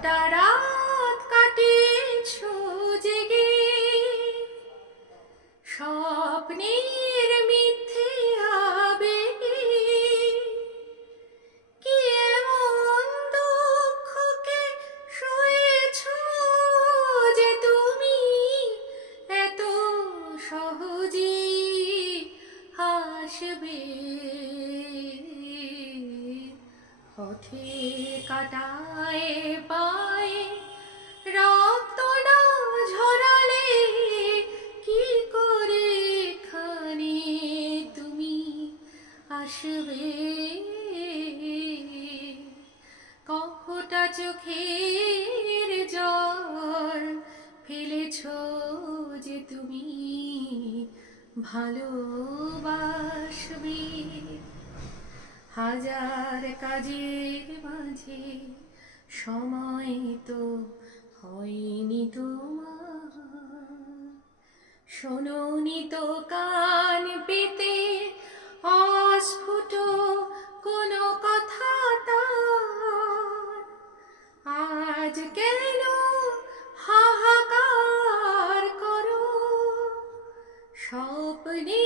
কটা রাত কাটিয়েছ জেগে, স্বপ্নের মিথ্যে আবেগে। কি এমন দুঃখকে সয়েছ যে তুমি এত সহজেই হাসবে? পথে কাটায় পায়ে রক্ত না ঝরালে কি করে এখানে তুমি আসবে? কতটা চোখের জল ফেলেছ যে তুমি ভালোবাসবে? হাজার কাজের মাঝে সময় তো হয়নি তোমার, শোনোনি তো কান পেতে অস্ফুট কোনো কথা তার। আজ কেন হাহাকার করো স্বপ্নে